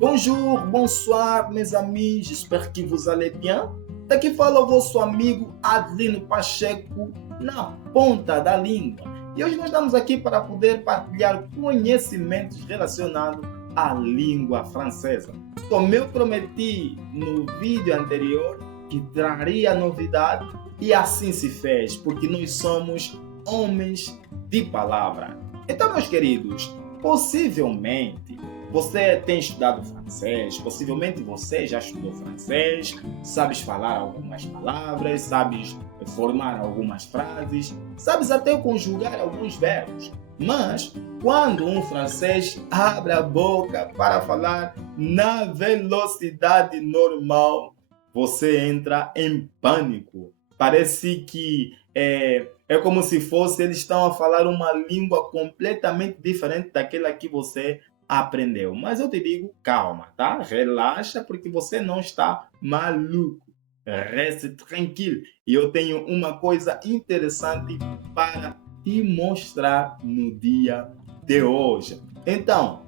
Bonjour, bonsoir, mes amis, j'espère que vous allez bien. Daqui fala o vosso amigo Adelino Pacheco na ponta da língua. E hoje nós estamos aqui para poder partilhar conhecimentos relacionados à língua francesa. Como eu prometi no vídeo anterior que traria novidade, e assim se fez, porque nós somos homens de palavra. Então, meus queridos, possivelmente você tem estudado francês, possivelmente você já estudou francês, sabes falar algumas palavras, sabes formar algumas frases, sabes até conjugar alguns verbos. Mas quando um francês abre a boca para falar na velocidade normal, você entra em pânico. Parece que é como se fosse eles estão a falar uma língua completamente diferente daquela que você aprendeu. Mas eu te digo, calma, tá? Relaxa, porque você não está maluco. Reste tranquilo. E eu tenho uma coisa interessante para te mostrar no dia de hoje. Então,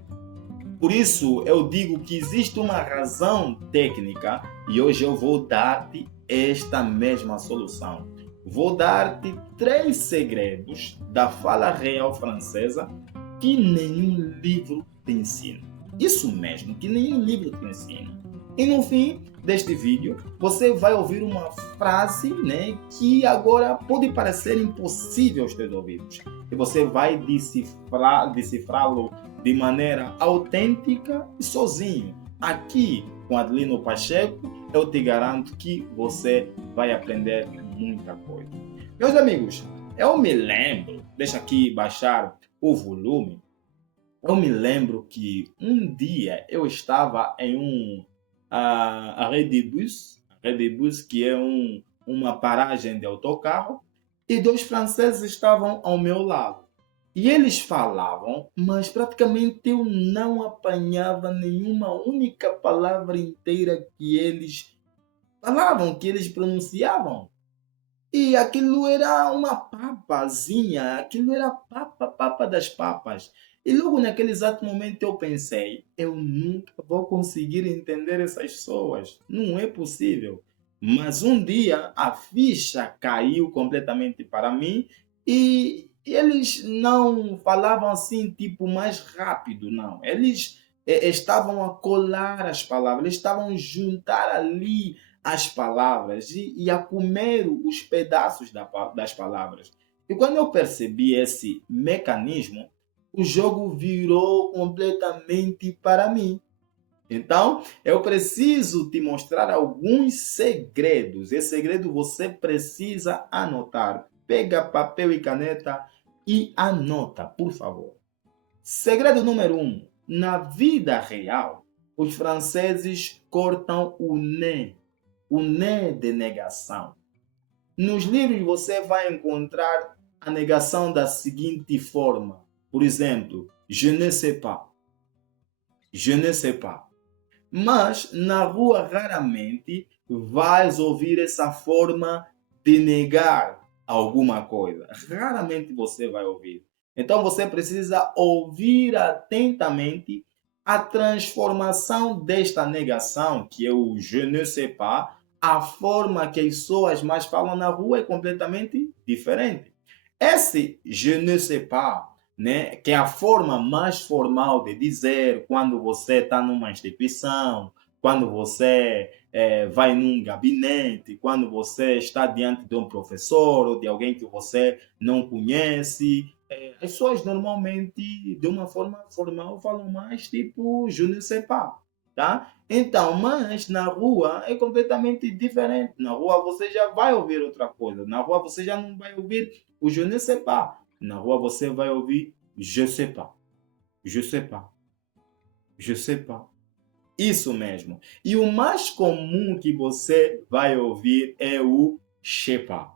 por isso eu digo que existe uma razão técnica e hoje eu vou dar-te esta mesma solução. Vou dar-te 3 segredos da fala real francesa que nenhum livro te ensina. Isso mesmo, que nenhum livro te ensina. E no fim deste vídeo, você vai ouvir uma frase, que agora pode parecer impossível aos teus ouvidos. E você vai decifrá-lo de maneira autêntica e sozinho. Aqui, com Adelino Pacheco, eu te garanto que você vai aprender muita coisa. Meus amigos, eu me lembro, deixa aqui baixar o volume, eu me lembro que um dia eu estava em arrêt de bus, que é uma paragem de autocarro, e 2 franceses estavam ao meu lado. E eles falavam, mas praticamente eu não apanhava nenhuma única palavra inteira que eles falavam, que eles pronunciavam. E aquilo era uma papazinha, aquilo era papa das papas. E logo naquele exato momento eu pensei, eu nunca vou conseguir entender essas pessoas, não é possível. Mas um dia a ficha caiu completamente para mim e eles não falavam assim, tipo, mais rápido, não. Eles estavam a colar as palavras, eles estavam a juntar ali as palavras e a comer os pedaços das palavras. E quando eu percebi esse mecanismo, o jogo virou completamente para mim. Então, eu preciso te mostrar alguns segredos. Esse segredo você precisa anotar. Pega papel e caneta e anota, por favor. Segredo número 1. Na vida real, os franceses cortam o né de negação. Nos livros você vai encontrar a negação da seguinte forma. Por exemplo, je ne sais pas. Je ne sais pas. Mas na rua raramente vais ouvir essa forma de negar alguma coisa. Raramente você vai ouvir. Então você precisa ouvir atentamente a transformação desta negação, que é o je ne sais pas. A forma que as pessoas mais falam na rua é completamente diferente. Esse je ne sais pas, que é a forma mais formal de dizer quando você está numa instituição, quando você vai num gabinete, quando você está diante de um professor ou de alguém que você não conhece. As pessoas normalmente, de uma forma formal, falam mais tipo je ne sais pas. Tá? Então, mas na rua é completamente diferente. Na rua você já vai ouvir outra coisa. Na rua você já não vai ouvir o je ne sais pas. Na rua você vai ouvir je sais pas. Je sais pas. Je sais pas. Isso mesmo. E o mais comum que você vai ouvir é o je sais pas.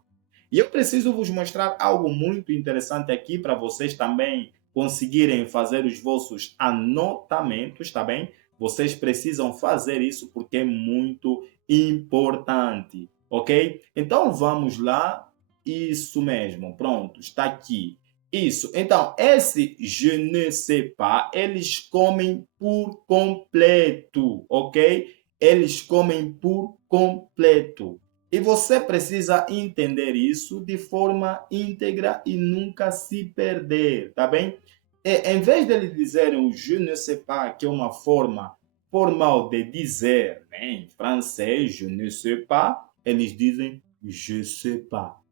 E eu preciso vos mostrar algo muito interessante aqui para vocês também conseguirem fazer os vossos anotamentos, tá bem? Vocês precisam fazer isso porque é muito importante, ok? Então vamos lá. Isso mesmo, pronto, está aqui. Isso. Então, esse je ne sais pas, eles comem por completo, ok? Eles comem por completo. E você precisa entender isso de forma íntegra e nunca se perder, tá bem? Em vez de eles dizerem o je ne sais pas, que é uma forma formal de dizer, né, em francês, je ne sais pas, eles dizem je sais pas.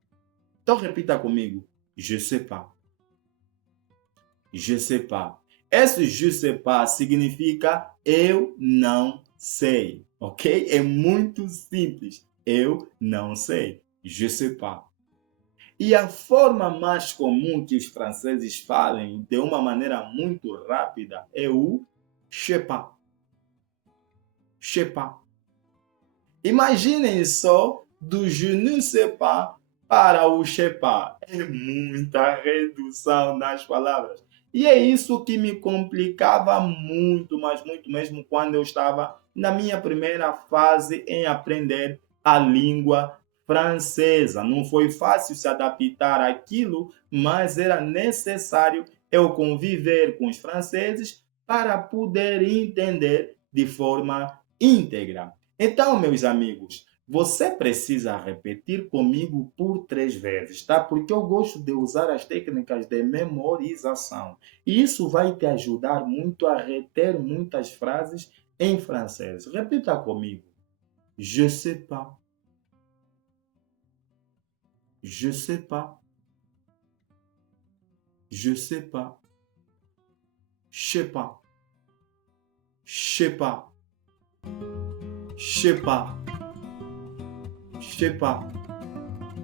Então repita comigo, je sais pas. Je sais pas. Esse je sais pas significa eu não sei, ok? É muito simples. Eu não sei. Je sais pas. E a forma mais comum que os franceses falem de uma maneira muito rápida é o je sais pas. Je sais pas. Imaginem só do je ne sais pas para o je sais pas. É muita redução nas palavras. E é isso que me complicava muito, mas muito mesmo quando eu estava na minha primeira fase em aprender a língua francesa. Não foi fácil se adaptar àquilo, mas era necessário eu conviver com os franceses para poder entender de forma íntegra. Então, meus amigos, você precisa repetir comigo por 3 vezes, tá? Porque eu gosto de usar as técnicas de memorização. E isso vai te ajudar muito a reter muitas frases em francês. Repita comigo. Je sais pas. Je sais pas. Je sais pas. Je sais pas. Je sais pas. Je sais pas. Je sais pas.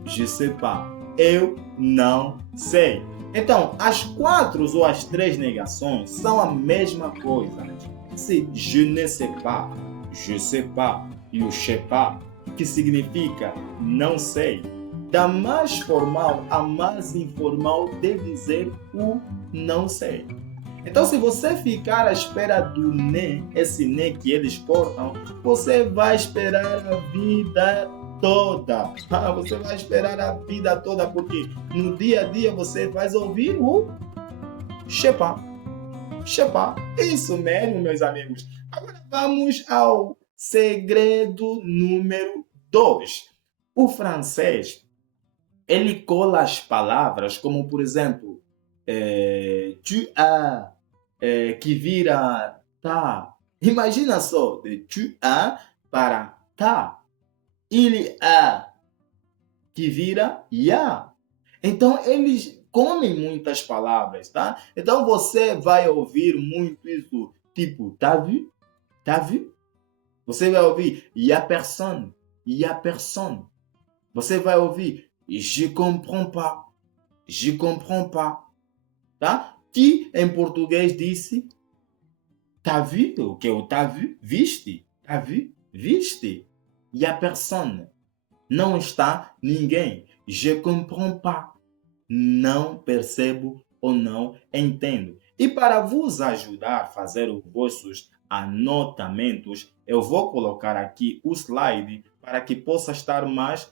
Je sais pas. Eu não sei. Então, as 4 ou as 3 negações são a mesma coisa. Se je ne sais pas, je sais pas e o je sais pas, que significa não sei, da mais formal a mais informal de dizer o não sei. Então, se você ficar à espera do né, esse né que eles cortam, você vai esperar a vida toda. Você vai esperar a vida toda, porque no dia a dia você vai ouvir o chepa. Chepa. Isso mesmo, meus amigos. Agora vamos ao segredo número 2. O francês, ele cola as palavras, como por exemplo, tu as, que vira tá. Imagina só, de tu as para tá. Il a, que vira ya. Então, eles comem muitas palavras, tá? Então, você vai ouvir muito isso, tipo, tá vu? Tá vu? Você vai ouvir, y a personne. Y a personne. Você vai ouvir, je comprends pas. Je comprends pas. Tá? Que em português disse, tá vu? O que é o tá vu? Viste? Tá vu? Viste? Y a personne. Não está ninguém. Je comprends pas. Não percebo ou não entendo. E para vos ajudar a fazer os vossos anotamentos, eu vou colocar aqui o slide para que possa estar mais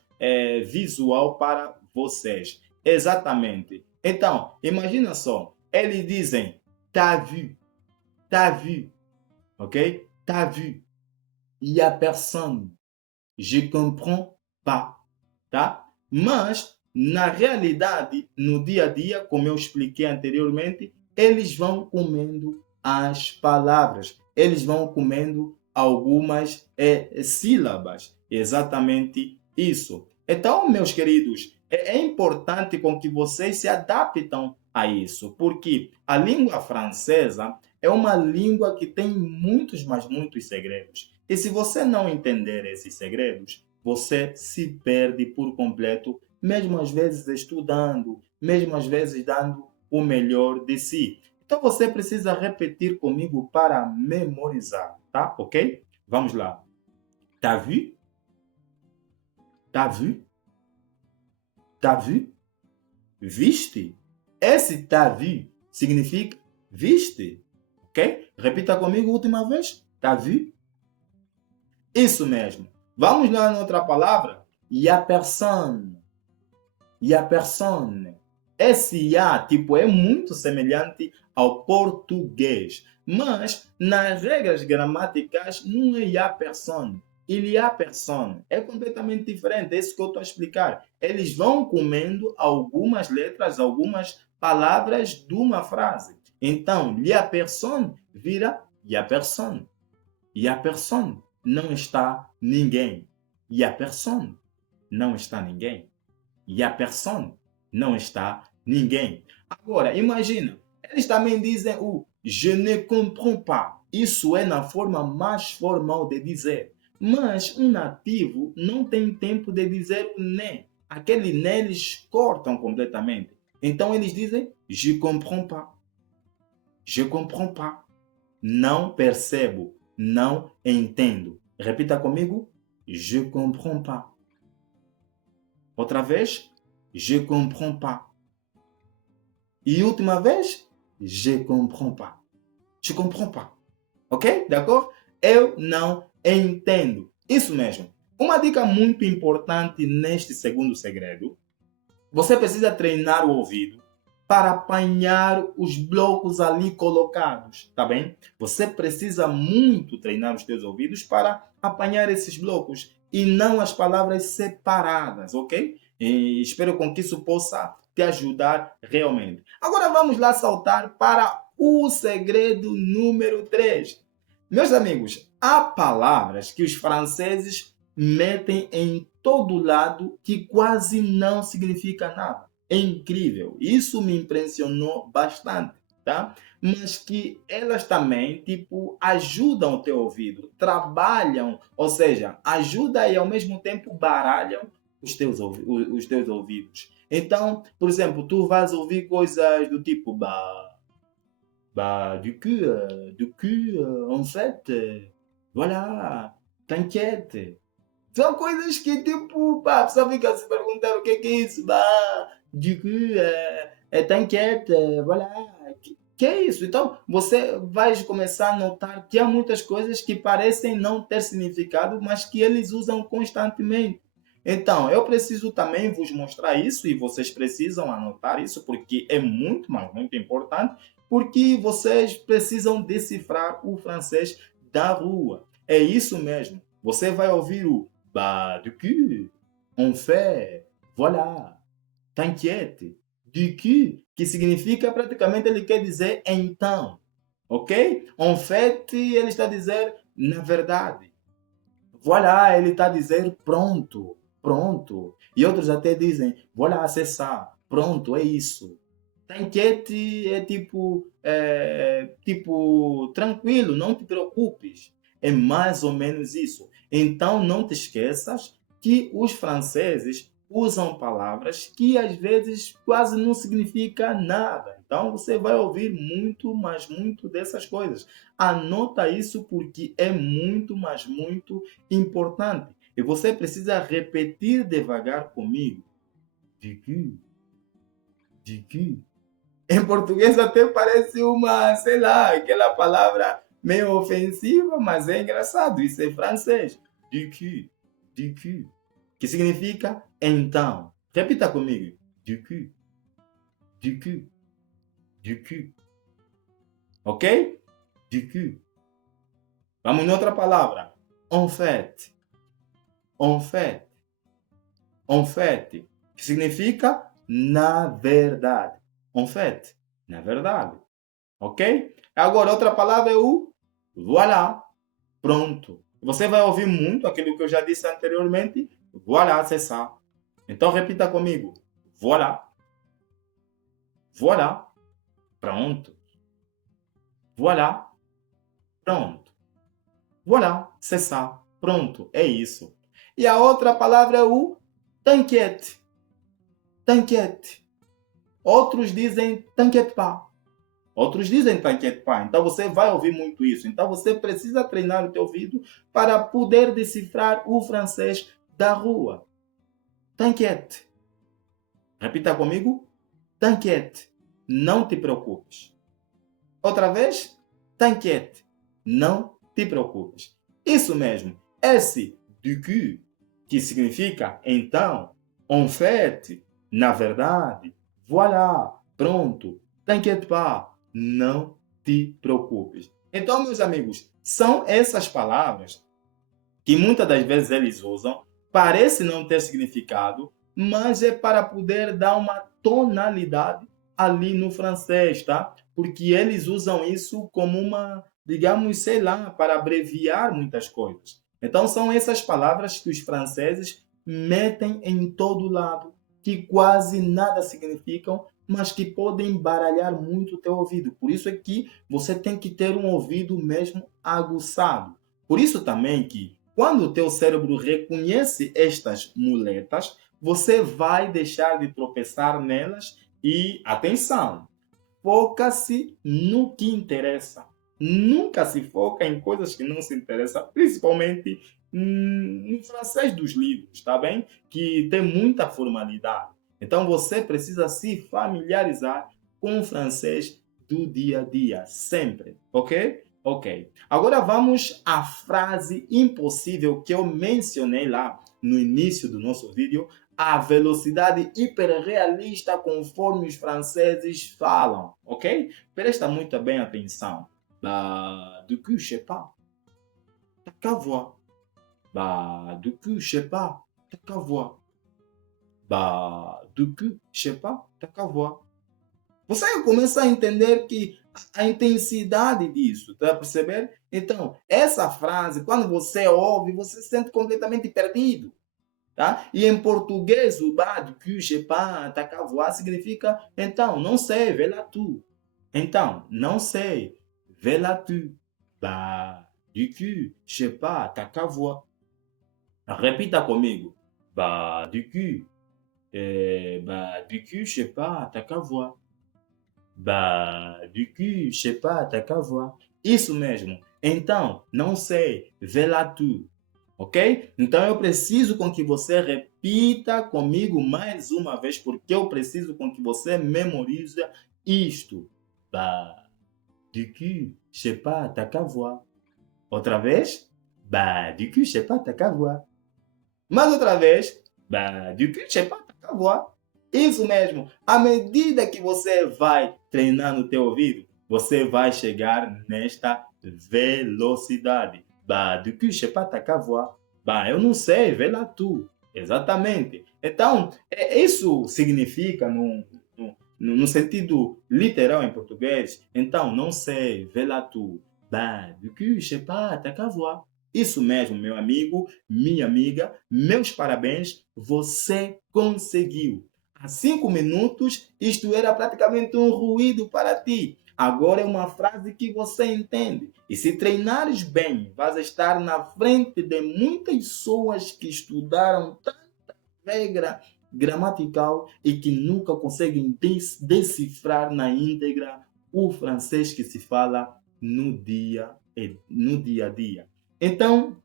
visual para vocês. Exatamente. Então, imagina só. Eles dizem, t'as vu, t'as vu, ok? T'as vu. Il y a personne. Je comprends pas, tá? Mas, na realidade, no dia a dia, como eu expliquei anteriormente, eles vão comendo as palavras, eles vão comendo algumas sílabas. Exatamente isso. Então, meus queridos, é importante com que vocês se adaptem a isso, porque a língua francesa é uma língua que tem muitos, mas muitos segredos. E se você não entender esses segredos, você se perde por completo, mesmo às vezes estudando, mesmo às vezes dando o melhor de si. Então você precisa repetir comigo para memorizar, tá? Ok? Vamos lá. T'as vu? T'as vu? T'as vu? Viste? Esse t'as vu significa viste, ok? Repita comigo a última vez. T'as vu? Isso mesmo. Vamos lá na outra palavra. Y a personne. Y a personne. Esse IA, tipo, é muito semelhante ao português, mas nas regras gramaticais não é IA persona. Ele é persona. É completamente diferente, é isso que eu estou a explicar. Eles vão comendo algumas letras, algumas palavras de uma frase. Então, lia person vira ia person. Ia person não está ninguém. Ia person não está ninguém. Ia person não está ninguém. Agora, imagina, eles também dizem o je ne comprends pas. Isso é na forma mais formal de dizer. Mas um nativo não tem tempo de dizer o ne. Aquele ne eles cortam completamente. Então eles dizem je comprends pas. Je comprends pas. Não percebo. Não entendo. Repita comigo. Je comprends pas. Outra vez. Je comprends pas. E última vez. Je comprends pas. Je comprends pas. Ok? D'accord? Eu não entendo. Isso mesmo. Uma dica muito importante neste segundo segredo. Você precisa treinar o ouvido para apanhar os blocos ali colocados, tá bem? Você precisa muito treinar os teus ouvidos para apanhar esses blocos e não as palavras separadas, ok? E espero com que isso possa te ajudar realmente. Agora vamos lá saltar para o segredo número 3. Meus amigos, há palavras que os franceses metem em todo lado que quase não significa nada. É incrível. Isso me impressionou bastante, tá? Mas que elas também, tipo, ajudam o teu ouvido, trabalham, ou seja, ajudam e ao mesmo tempo baralham os teus ouvidos. Então, por exemplo, tu vais ouvir coisas do tipo, du cul, en fait, voilà, t'inquiète. São coisas que, tipo, pá, a pessoa fica a se perguntar o que é isso, du cul, t'inquiète, voilà. Que é isso? Então, você vai começar a notar que há muitas coisas que parecem não ter significado, mas que eles usam constantemente. Então, eu preciso também vos mostrar isso e vocês precisam anotar isso porque é muito, mas muito importante, porque vocês precisam decifrar o francês da rua. É isso mesmo. Você vai ouvir o du cul, en fait, voilà, t'inquiète. Du cul, que significa praticamente ele quer dizer então, ok? En fait, ele está a dizer na verdade. Voilà, ele está a dizer pronto, pronto. E outros até dizem, voilà, c'est ça, pronto, é isso. T'inquiète é tipo, tranquilo, não te preocupes. É mais ou menos isso. Então não te esqueças que os franceses usam palavras que às vezes quase não significam nada. Então você vai ouvir muito, mas muito dessas coisas. Anota isso porque é muito, mas muito importante. E você precisa repetir devagar comigo. Du cul. Em português até parece uma, sei lá, aquela palavra meio ofensiva, mas é engraçado. Isso é francês. Du cul, que significa então. Repita comigo. Du cul, du cul, du cul. Ok? Du cul. Vamos em outra palavra. En fait. En fait. En fait. Que significa na verdade. En fait. Na verdade. Ok? Agora, outra palavra é o voilà. Pronto. Você vai ouvir muito aquilo que eu já disse anteriormente. Voilà, c'est ça. Então, repita comigo. Voilà. Voilà. Pronto. Voilà. Pronto. Voilà, c'est ça. Pronto. É isso. E a outra palavra é o t'inquiète. T'inquiète. Outros dizem t'inquiète pas. Outros dizem t'inquiète pas. Então você vai ouvir muito isso. Então você precisa treinar o teu ouvido para poder decifrar o francês da rua. T'inquiète. Repita comigo. T'inquiète. Não te preocupes. Outra vez. T'inquiète. Não te preocupes. Isso mesmo. Esse du cul, que significa então, en fait, na verdade, Voilà, pronto. T'inquiète pas, não te preocupes. Então, meus amigos, são essas palavras que muitas das vezes eles usam, parece não ter significado, mas é para poder dar uma tonalidade ali no francês, tá? Porque eles usam isso como uma, digamos, sei lá, para abreviar muitas coisas. Então são essas palavras que os franceses metem em todo lado, que quase nada significam, mas que podem baralhar muito o teu ouvido. Por isso é que você tem que ter um ouvido mesmo aguçado. Por isso também que quando o teu cérebro reconhece estas muletas, você vai deixar de tropeçar nelas e, atenção, foca-se no que interessa. Nunca se foca em coisas que não se interessam, principalmente no francês dos livros, tá bem? Que tem muita formalidade. Então você precisa se familiarizar com o francês do dia a dia, sempre, ok? Ok. Agora vamos à frase impossível que eu mencionei lá no início do nosso vídeo, a velocidade hiperrealista conforme os franceses falam, ok? Presta muito bem atenção. Bah, du coup, je sais pas. T'as qu'à voir. Bah, du coup, je sais pas. T'as qu'à voir. Bah, du coup, je sais pas. T'as qu'à voir. Você começa a entender que a intensidade disso, tá a perceber? Então, essa frase, quando você ouve, você se sente completamente perdido. Tá? E em português, o bah, du cul, je sais pas, tá cá voar, significa, então, não sei, vê lá tu. Então, não sei, vê lá tu. Bah, du cul, je sais pas, tá cá voar. Repita comigo. Bah, du cul, je sais pas, tá cá voar. Bah, du cul, je sais pas, tá cá voar. Isso mesmo. Então, não sei, vê lá tu. Ok? Então eu preciso com que você repita comigo mais uma vez, porque eu preciso com que você memorize isto. Bah, du cul, je sais pas, t'as qu'à voir. Outra vez? Bah, du cul, je sais pas, t'as qu'à voir. Mais outra vez? Bah, du cul, je sais pas, t'as qu'à voir. Isso mesmo. À medida que você vai treinar no teu ouvido, você vai chegar nesta velocidade. Bah, du cul, je sais pas, t'as qu'à voir. Bah, eu não sei, vê lá tu. Exatamente. Então, isso significa, no sentido literal em português, então, não sei, vê lá tu. Bah, du cul, je sais pas, t'as qu'à voir. Isso mesmo, meu amigo, minha amiga, meus parabéns, você conseguiu. Há 5 minutos, isto era praticamente um ruído para ti. Agora é uma frase que você entende. E se treinares bem, vais estar na frente de muitas pessoas que estudaram tanta regra gramatical e que nunca conseguem decifrar na íntegra o francês que se fala no dia a dia. Então,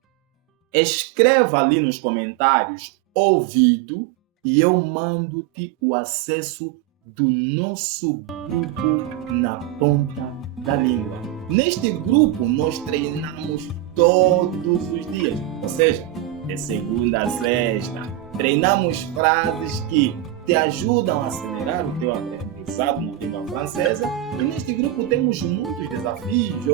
escreva ali nos comentários ouvido e eu mando-te o acesso do nosso grupo na ponta da língua. Neste grupo nós treinamos todos os dias, ou seja, de segunda a sexta. Treinamos frases que te ajudam a acelerar o teu aprendizado na língua francesa. E neste grupo temos muitos desafios,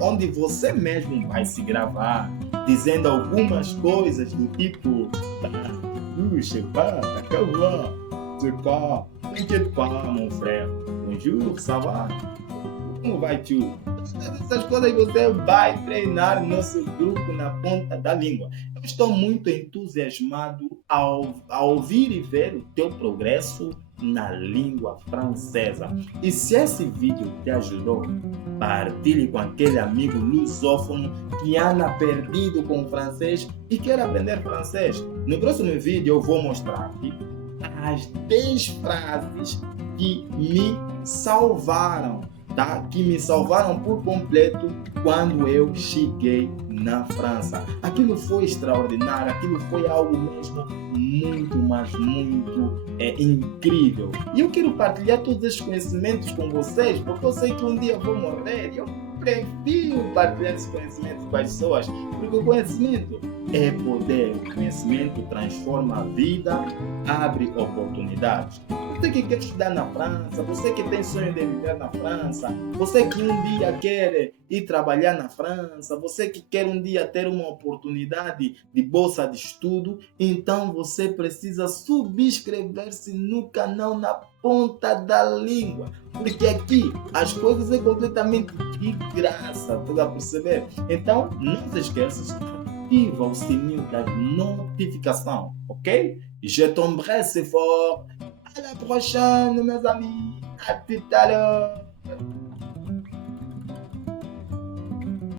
onde você mesmo vai se gravar, dizendo algumas coisas do tipo je sais pas, t'as qu'à voir, c'est pas, t'inquiète pas, mon frère, bonjour, ça va, como vai tu? Essas coisas você vai treinar no nosso grupo na ponta da língua. Eu estou muito entusiasmado ao ouvir e ver o teu progresso na língua francesa. E se esse vídeo te ajudou, partilhe com aquele amigo lusófono que anda perdido com o francês e quer aprender francês. No próximo vídeo eu vou mostrar-te as 10 frases que me salvaram, tá? Que me salvaram por completo quando eu cheguei na França. Aquilo foi extraordinário, aquilo foi algo mesmo muito, mas muito incrível. E eu quero partilhar todos esses conhecimentos com vocês, porque eu sei que um dia eu vou morrer e eu prefiro partilhar esses conhecimentos com as pessoas, porque o conhecimento é poder, o conhecimento transforma a vida, abre oportunidades. Você que quer estudar na França, você que tem sonho de viver na França, você que um dia quer ir trabalhar na França, você que quer um dia ter uma oportunidade de bolsa de estudo, então você precisa subscrever-se no canal Na Ponta da Língua, porque aqui as coisas é completamente de graça, tu a perceber? Então, não se esqueça, ativa o sininho das notificações, ok? Je t'embrasse fort. À la prochaine, mes amis. À tout à l'heure.